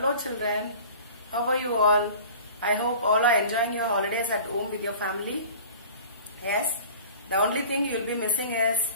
Hello children, how are you all? I hope all are enjoying your holidays at home with your family. Yes, the only thing you will be missing is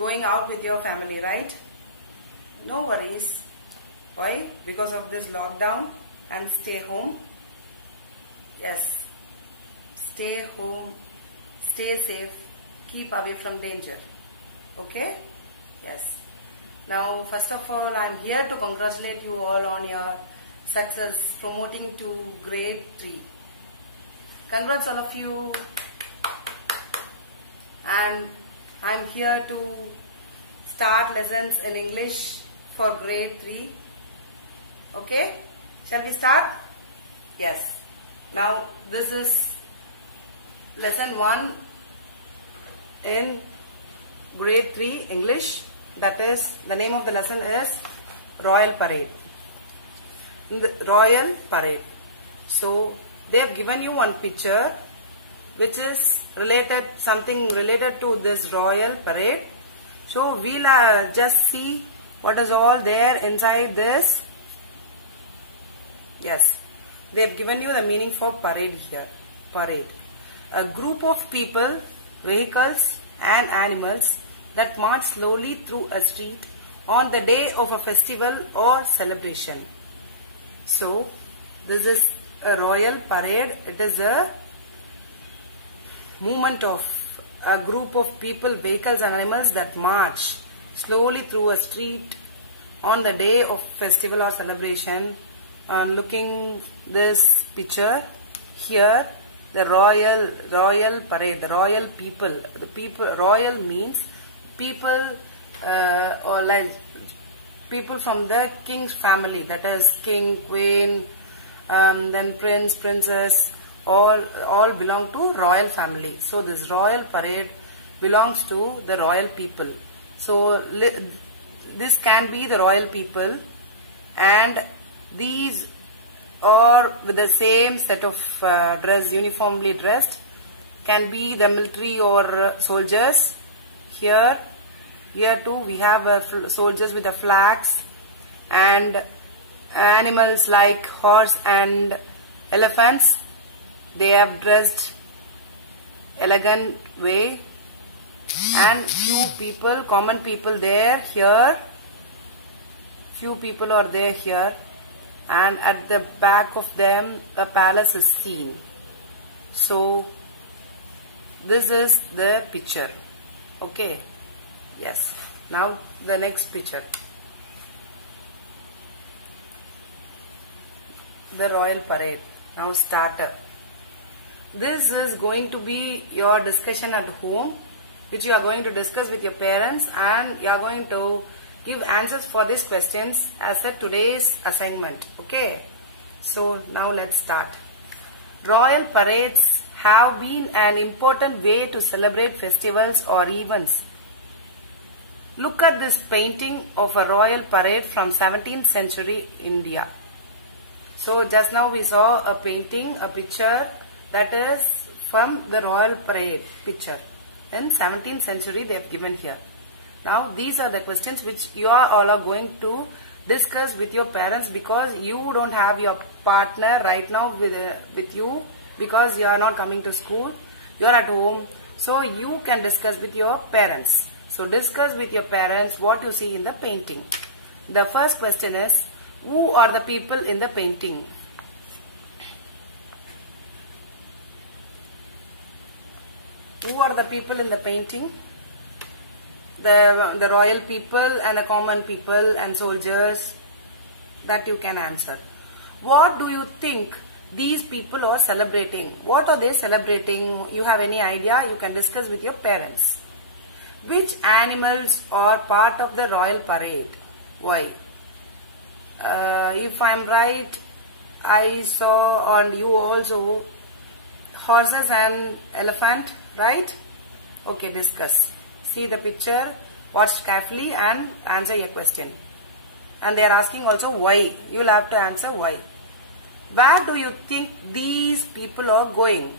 going out with your family, right? No worries. Why? Because of this lockdown and stay home. Yes, stay home, stay safe, keep away from danger. Okay? Yes. Now, first of all, I am here to congratulate you all on your success promoting to grade 3. Congrats all of you. And I am here to start lessons in English for grade 3. Okay? Shall we start? Yes. Now, this is lesson 1 in grade 3 English. That is, the name of the lesson is Royal Parade. The Royal Parade. So, they have given you one picture which is something related to this Royal Parade. So, we'll just see what is all there inside this. Yes, they have given you the meaning for parade here. Parade. A group of people, vehicles and animals that march slowly through a street on the day of a festival or celebration. So, this is a royal parade. It is a movement of a group of people, vehicles and animals that march slowly through a street on the day of festival or celebration. Looking this picture here, the royal parade, the royal people. The people, royal means people or like people from the king's family, that is king, queen, then prince, princess, all belong to royal family. So this royal parade belongs to the royal people. So this can be the royal people, and these are with the same set of dress, uniformly dressed, can be the military or soldiers. Here too we have soldiers with the flags, and animals like horse and elephants. They have dressed elegant way, and few people, common people there here. Few people are there here, and at the back of them a palace is seen. So this is the picture. Okay. Yes. Now the next picture. The royal parade. Now starter. This is going to be your discussion at home, which you are going to discuss with your parents, and you are going to give answers for these questions as a today's assignment. Okay. So now let's start. Royal parades have been an important way to celebrate festivals or events. Look at this painting of a royal parade from 17th century India. So just now we saw a painting, a picture that is from the royal parade picture. In 17th century they have given here. Now these are the questions which you all are going to discuss with your parents, because you don't have your partner right now with you, because you are not coming to school, you are at home. So you can discuss with your parents. So discuss with your parents what you see in the painting. The first question is, who are the people in the painting? Who are the people in the painting? The royal people and the common people and soldiers. That you can answer. What do you think these people are celebrating? What are they celebrating? You have any idea? You can discuss with your parents. Which animals are part of the royal parade? Why? If I am right, I saw on you also horses and elephant, right? Okay, discuss. See the picture, watch carefully and answer your question. And they are asking also why. You will have to answer why. Where do you think these people are going?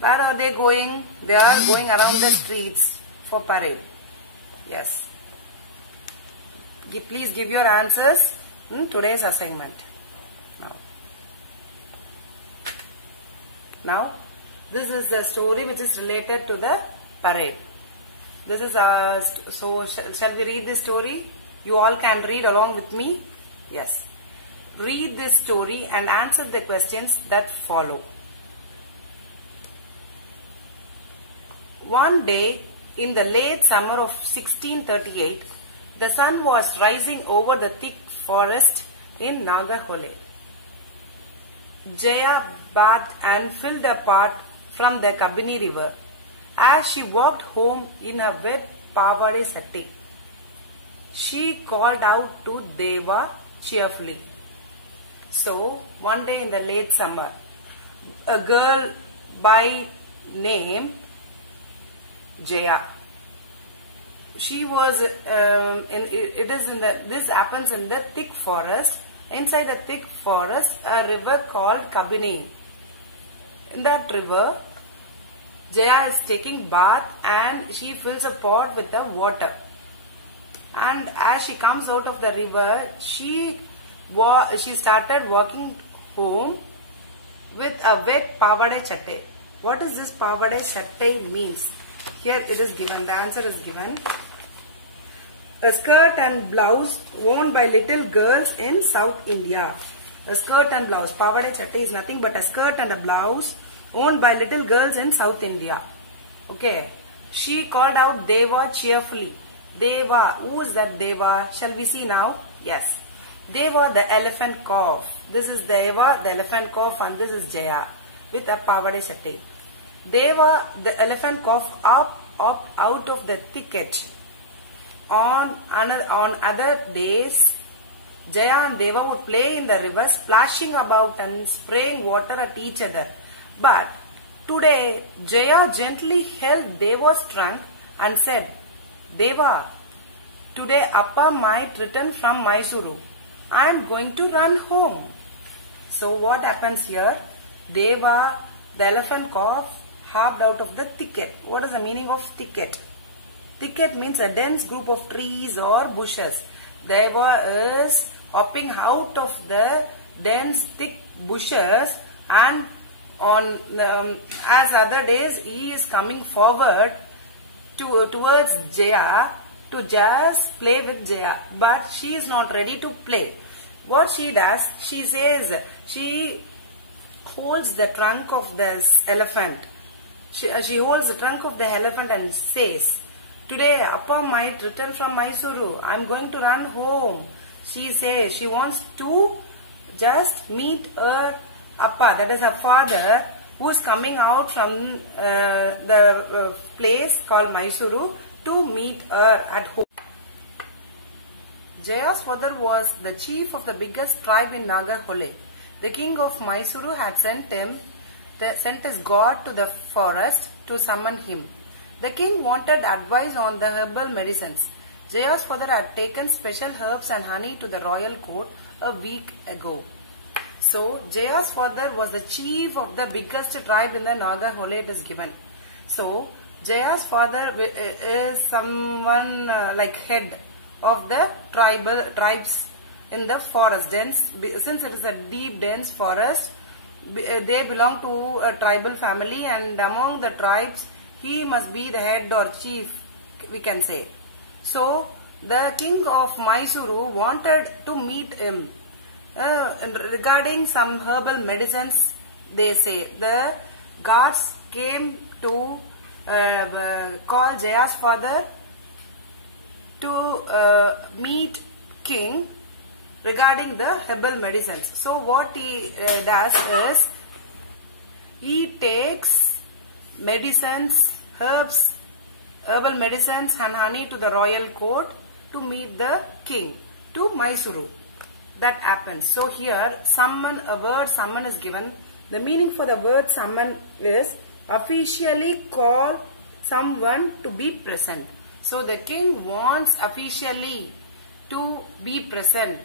Where are they going? They are going around the streets for parade. Yes. Please give your answers. today's assignment. Now, this is the story which is related to the parade. This is so shall we read this story? You all can read along with me. Yes. Read this story and answer the questions that follow. One day in the late summer of 1638, the sun was rising over the thick forest in Nagarhole. Jaya bathed and filled a pot from the Kabini river. As she walked home in a wet pavade satti, she called out to Deva cheerfully. So, one day in the late summer, a girl by name Jaya, she was this happens in the thick forest. Inside a thick forest, a river called Kabini. In that river, Jaya is taking bath and she fills a pot with the water. And as she comes out of the river, she started walking home with a wet pavade chatte. What is this pavade chatte means? Here it is given, the answer is given. A skirt and blouse worn by little girls in South India. A skirt and blouse. Pavade chatte is nothing but a skirt and a blouse worn by little girls in South India. Okay. She called out Deva cheerfully. Deva. Who is that Deva? Shall we see now? Yes. Deva, the elephant calf. This is Deva, the elephant calf, and this is Jaya with a pavade chatte. Deva, the elephant calf, up out of the thicket. On other days, Jaya and Deva would play in the river, splashing about and spraying water at each other. But today, Jaya gently held Deva's trunk and said, Deva, today Appa might return from Mysuru. I am going to run home. So what happens here? Deva, the elephant calf, hopped out of the thicket. What is the meaning of thicket? Thicket means a dense group of trees or bushes. Deva is hopping out of the dense thick bushes, and as other days he is coming forward towards Jaya to just play with Jaya. But she is not ready to play. What she does, she says, she holds the trunk of this elephant. She holds the trunk of the elephant and says, today Appa might return from Mysuru. I am going to run home. She says she wants to just meet her Appa, that is her father, who is coming out from the place called Mysuru to meet her at home. Jaya's father was the chief of the biggest tribe in Nagarhole. The king of Mysuru had sent his god to the forest to summon him. The king wanted advice on the herbal medicines. Jaya's father had taken special herbs and honey to the royal court a week ago. So, Jaya's father was the chief of the biggest tribe in the Nagarhole, it is given. So, Jaya's father is someone like head of the tribes in the forest. Since it is a deep dense forest, they belong to a tribal family, and among the tribes, he must be the head or chief, we can say. So, the king of Mysuru wanted to meet him regarding some herbal medicines. They say the guards came to call Jaya's father to meet king regarding the herbal medicines. So what he does is, he takes medicines, herbal medicines and honey to the royal court to meet the king to Mysuru. That happens. So here a word summon is given. The meaning for the word summon is officially call someone to be present. So the king wants officially to be present.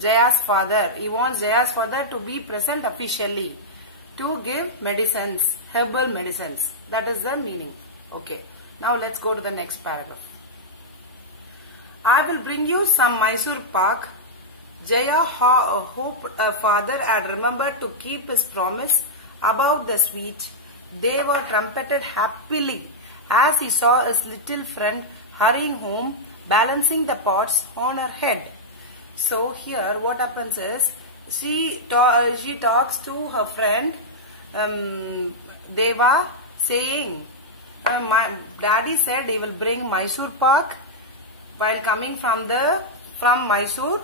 Jaya's father, he wants Jaya's father to be present officially to give medicines, herbal medicines. That is the meaning. Okay. Now let's go to the next paragraph. I will bring you some Mysore pak. Jaya hoped her father had remembered to keep his promise about the sweet. They were trumpeted happily as he saw his little friend hurrying home, balancing the pots on her head. So here what happens is, she talks to her friend Deva, saying, my daddy said he will bring Mysore pak while coming from Mysore.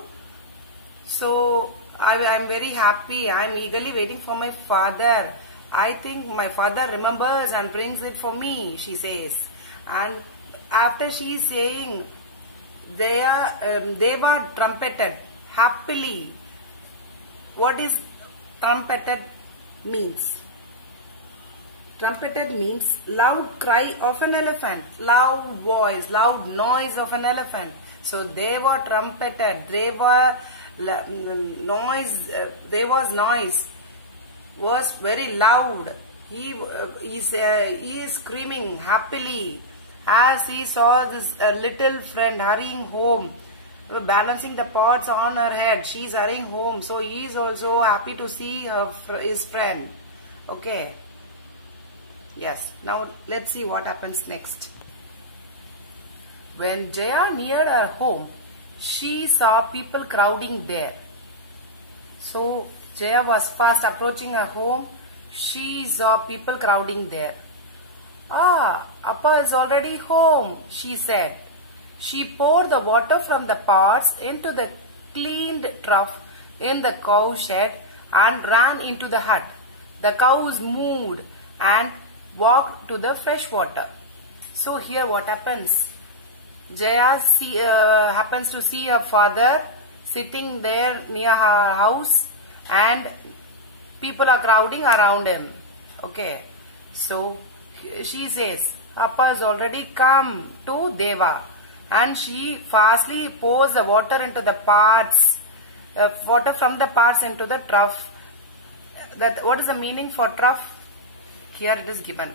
So I am very happy. I am eagerly waiting for my father. I think my father remembers and brings it for me, she says. And after she is saying, they were trumpeted happily. What is trumpeted means? Trumpeted means loud cry of an elephant, loud voice, loud noise of an elephant. So they were trumpeted, they were noise, there was noise, was very loud. He is screaming happily as he saw this little friend hurrying home, balancing the pots on her head. She is hurrying home, so he is also happy to see his friend. Okay. Yes, now let's see what happens next. When Jaya neared her home, she saw people crowding there. So Jaya was fast approaching her home. She saw people crowding there. Ah, Appa is already home, she said. She poured the water from the pots into the cleaned trough in the cow shed and ran into the hut. The cows moved and walked to the fresh water. So here what happens? Jaya happens to see her father sitting there near her house and people are crowding around him. Okay. So she says, Appa has already come to Deva, and she fastly pours the water into the pots, water from the pots into the trough. What is the meaning for trough? Here it is given.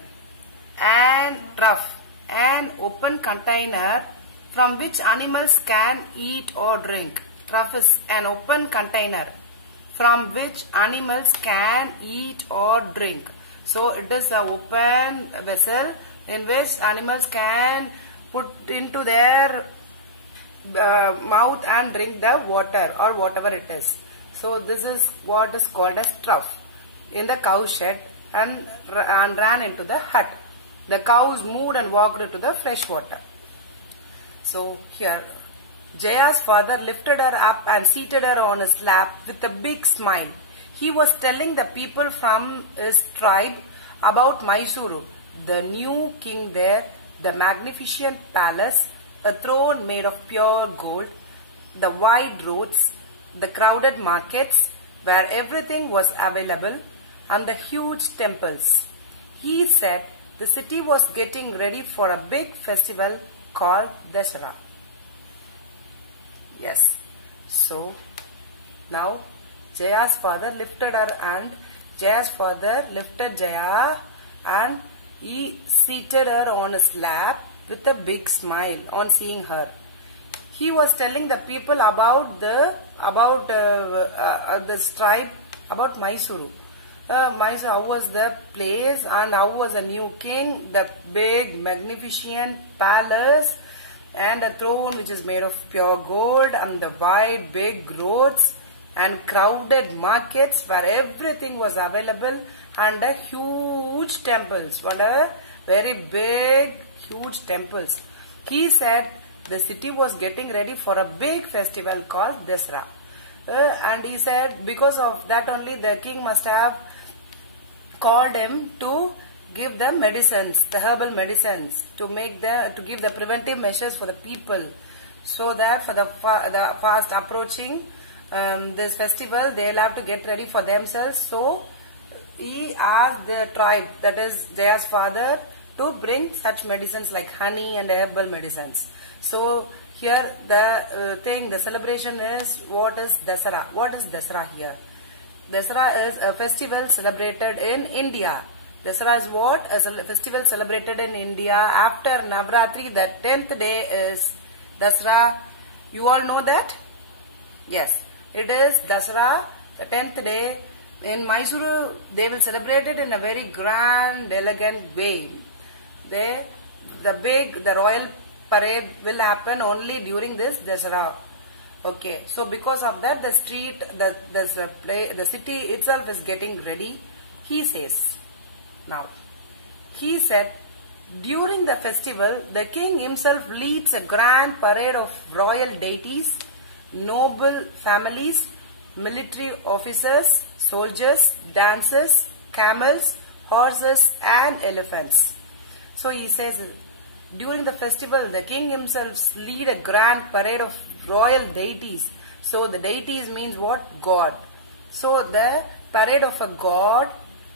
And trough, an open container from which animals can eat or drink. Trough is an open container from which animals can eat or drink. So it is an open vessel in which animals can put into their mouth and drink the water or whatever it is. So this is what is called as trough in the cow shed, and ran into the hut. The cows moved and walked to the fresh water. So here, Jaya's father lifted her up and seated her on his lap with a big smile. He was telling the people from his tribe about Mysuru, the new king there, the magnificent palace, a throne made of pure gold, the wide roads, the crowded markets where everything was available, and the huge temples. He said the city was getting ready for a big festival called Dasara. Yes. So now Jaya's father lifted her, and Jaya's father lifted Jaya and he seated her on his lap with a big smile on seeing her. He was telling the people about this tribe, about Mysuru. Mysore, how was the place and how was the new king, the big magnificent palace and a throne which is made of pure gold, and the wide big roads and crowded markets where everything was available, and a huge temples, what a very big huge temples. He said the city was getting ready for a big festival called Dasara. And he said because of that only the king must have called him to give them medicines, the herbal medicines, to give the preventive measures for the people, so that for the fast approaching this festival, they'll have to get ready for themselves. So he asked the tribe, that is Jaya's father, to bring such medicines like honey and herbal medicines. So here the celebration is, what is Dasara? What is Dasara here? Dasara is a festival celebrated in India. Dasara is what? As a festival celebrated in India after Navratri. The 10th day is Dasara, You all know that? Yes. It is Dasara, the 10th day. In Mysuru, they will celebrate it in a very grand, elegant way. The royal parade will happen only during this Dasara. Okay, so because of that, the city itself is getting ready. He says, now, he said, during the festival, the king himself leads a grand parade of royal deities, noble families, military officers, soldiers, dancers, camels, horses and elephants. So he says, during the festival, the king himself lead a grand parade of royal deities. So the deities means what? God. So the parade of a god,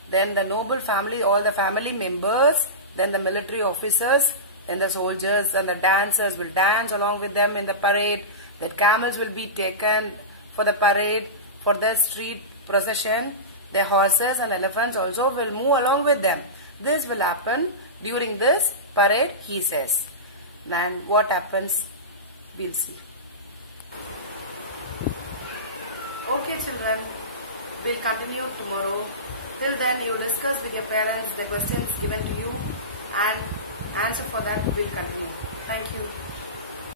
then the noble family, all the family members, then the military officers, then the soldiers and the dancers will dance along with them in the parade. The camels will be taken for the parade, for the street procession. The horses and elephants also will move along with them. This will happen during this parade, he says. And what happens, we'll see. Okay children, we'll continue tomorrow. Till then, you discuss with your parents the questions given to you and answer for that we'll continue. Thank you.